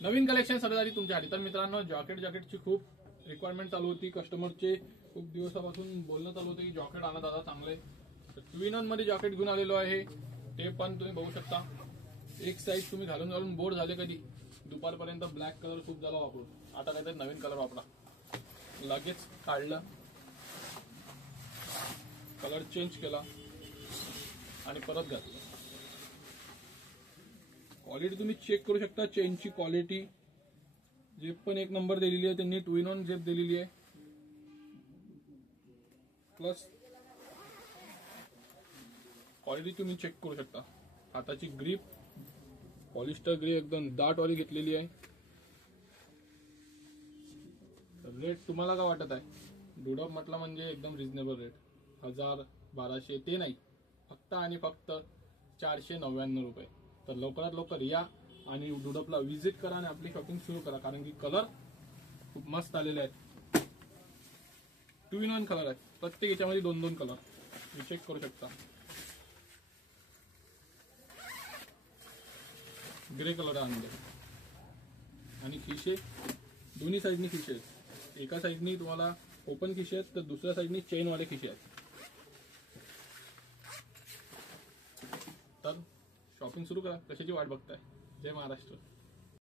नवीन collection सगळं झाली तुमच्यासाठी। तर मित्रांनो जॅकेटची खूप रिक्वायरमेंट चालू होती, कस्टमरचे खूप दिवसापासून बोलणं चालू होतं की जॅकेट आणा दादा चांगले। तर 2 in 1 मध्ये जॅकेट घेऊन आलेलो आहे। ते पण तुम्ही बघू शकता, एक साईज तुम्ही घालून बोर झाले कधी दुपारपर्यंत ब्लॅक कलर खूप झाला वापरून, आता काहीतरी नवीन कलर वापरा। लगेच काढलं, कलर चेंज केला आणि परत घातलं। क्वालिटी तुम्ही चेक करू शकता, चेनची क्वालिटी जेप पण एक नंबर दिलेली आहे त्यांनी, 2 in 1 जेप दिलेली आहे। प्लस क्वालिटी तुम्ही चेक करू शकता, हाताची ग्रिप पॉलिस्टर ग्रे एकदम दाटवाली घेतलेली आहे। रेट तुम्हाला काय वाटत आहे? डुडप म्हटलं म्हणजे एकदम रिझनेबल रेट, 1000-1200 ते नाही, फक्त आणि फक्त 499 रुपये। तर लवकरात लवकर या आणि डुडपला व्हिजिट करा आणि आपली शॉपिंग सुरू करा, कारण की कलर खूप मस्त आलेले आहेत। 2 in 1 कलर आहेत, प्रत्येक याच्यामध्ये 2-2 कलर तुम्ही चेक करू शकता। ग्रे कलर आणले आणि खिशे दोन्ही साईडनी खिशे आहेत, एका साईडनी तुम्हाला ओपन खिशे आहेत तर दुसऱ्या साईडनी चेनवाले खिशे आहेत। तर शॉपिंग सुरू करा, कशाची वाट बघताय? जय महाराष्ट्र।